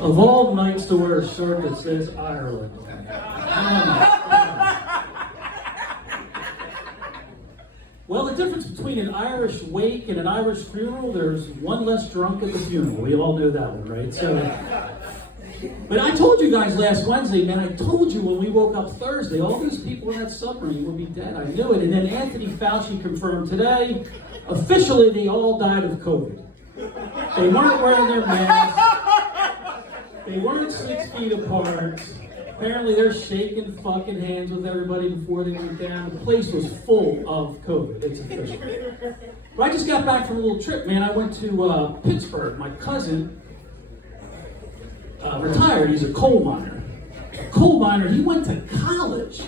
Of all nights to wear a shirt that says Ireland. Well, the difference between an Irish wake and an Irish funeral, there's one less drunk at the funeral. We all know that one, right? So, but I told you guys last Wednesday, man, I told you when we woke up Thursday, all those people in that submarine would be dead. I knew it. And then Anthony Fauci confirmed today, officially they all died of COVID. They weren't wearing their masks. They weren't 6 feet apart. Apparently they're shaking fucking hands with everybody before they went down. The place was full of COVID. It's official. But I just got back from a little trip, man. I went to Pittsburgh. My cousin retired. He's a coal miner. A coal miner. He went to college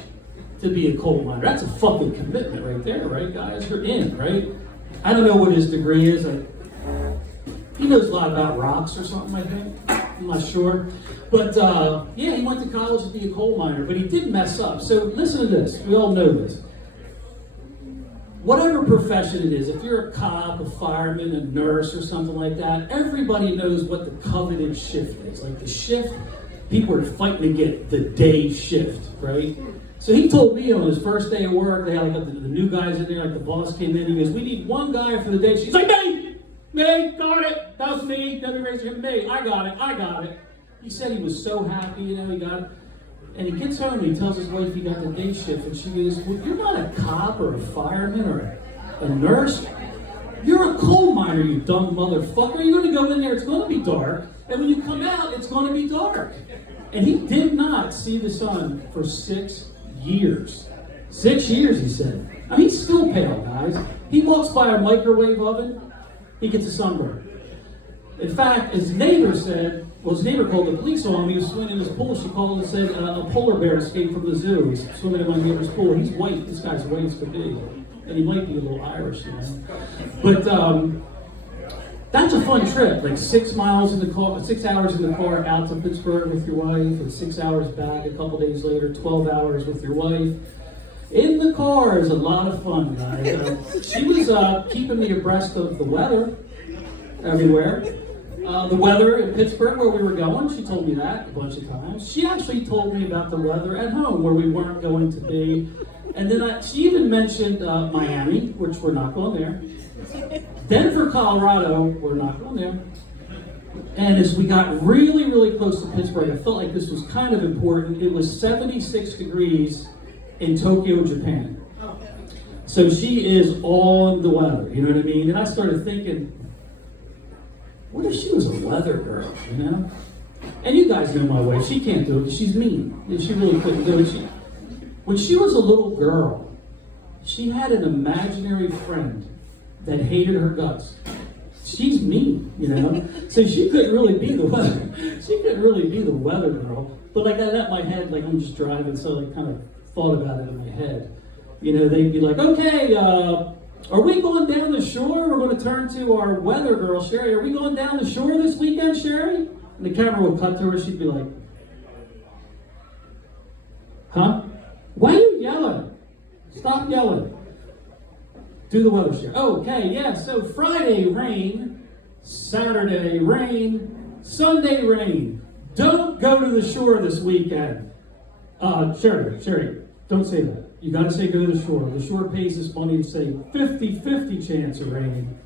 to be a coal miner. That's a fucking commitment right there, right, guys? You're in, right? I don't know what his degree is. He knows a lot about rocks or something, I think. I'm not sure. But, yeah, he went to college to be a coal miner, but he did mess up. So listen to this. We all know this. Whatever profession it is, if you're a cop, a fireman, a nurse, or something like that, everybody knows what the coveted shift is. Like the shift, people are fighting to get the day shift, right? So he told me on his first day of work, they had like the new guys in there, like the boss came in, he goes, we need one guy for the day. She's like, me, got it. That was me. Doesn't raise your hand. Me, I got it. He said he was so happy, he got it. And he gets home and he tells his wife he got the day shift. And she goes, well, you're not a cop or a fireman or a nurse. You're a coal miner, you dumb motherfucker. You're going to go in there, it's going to be dark. And when you come out, it's going to be dark. And he did not see the sun for 6 years. 6 years, he said. I mean, he's still pale, guys. He walks by a microwave oven, he gets a sunburn. In fact, his neighbor called the police on him. He was swimming in his pool. She called and said a polar bear escaped from the zoo. He's swimming in my neighbor's pool. He's white. This guy's white as could be. And he might be a little Irish, But that's a fun trip. Like 6 miles in the car, 6 hours in the car out to Pittsburgh with your wife, and 6 hours back a couple days later, 12 hours with your wife. In the car is a lot of fun, guys. She was keeping me abreast of the weather everywhere. The weather in Pittsburgh, where we were going, she told me that a bunch of times. She actually told me about the weather at home, where we weren't going to be. And then she even mentioned Miami, which we're not going there. Denver, Colorado, we're not going there. And as we got really, really close to Pittsburgh, I felt like this was kind of important. It was 76 degrees in Tokyo, Japan. So she is on the weather, you know what I mean? And I started thinking, what if she was a weather girl, And you guys know my wife, she can't do it because she's mean. She really couldn't do it. When she was a little girl, she had an imaginary friend that hated her guts. She's mean, So she couldn't really be the weather. She couldn't really be the weather girl. But like that in my head, like I'm just driving, so I kind of thought about it in my head. They'd be like, okay, are we going down the shore? We're going to turn to our weather girl, Sherry. Are we going down the shore this weekend, Sherry? And the camera would cut to her. She'd be like, huh? Why are you yelling? Stop yelling. Do the weather, Sherry. Oh, okay, yeah. So Friday, rain. Saturday, rain. Sunday, rain. Don't go to the shore this weekend. Sherry, don't say that. You got to say go to the shore. The shore pays us money to say 50-50 chance of raining.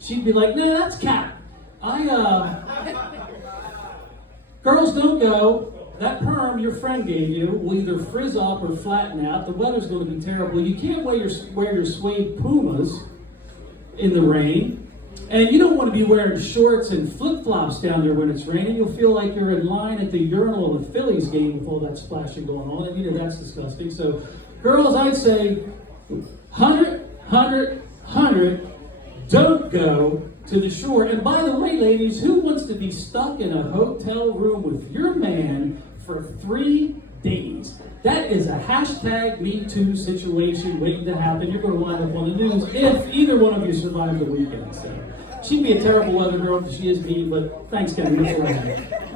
She'd be like, nah, that's cap. Girls don't go. That perm your friend gave you will either frizz up or flatten out. The weather's going to be terrible. You can't wear your suede Pumas in the rain. And you don't want to be wearing shorts and flip-flops down there when it's raining. You'll feel like you're in line at the urinal of the Phillies game with all that splashing going on. And that's disgusting. So, girls, I'd say 100, don't go to the shore. And by the way, ladies, who wants to be stuck in a hotel room with your man for 3 days? That is a hashtag #MeToo situation waiting to happen. You're going to wind up on the news if either one of you survive the weekend. So she'd be a terrible weather girl because she is mean, but thanks, Kevin. That's all I have.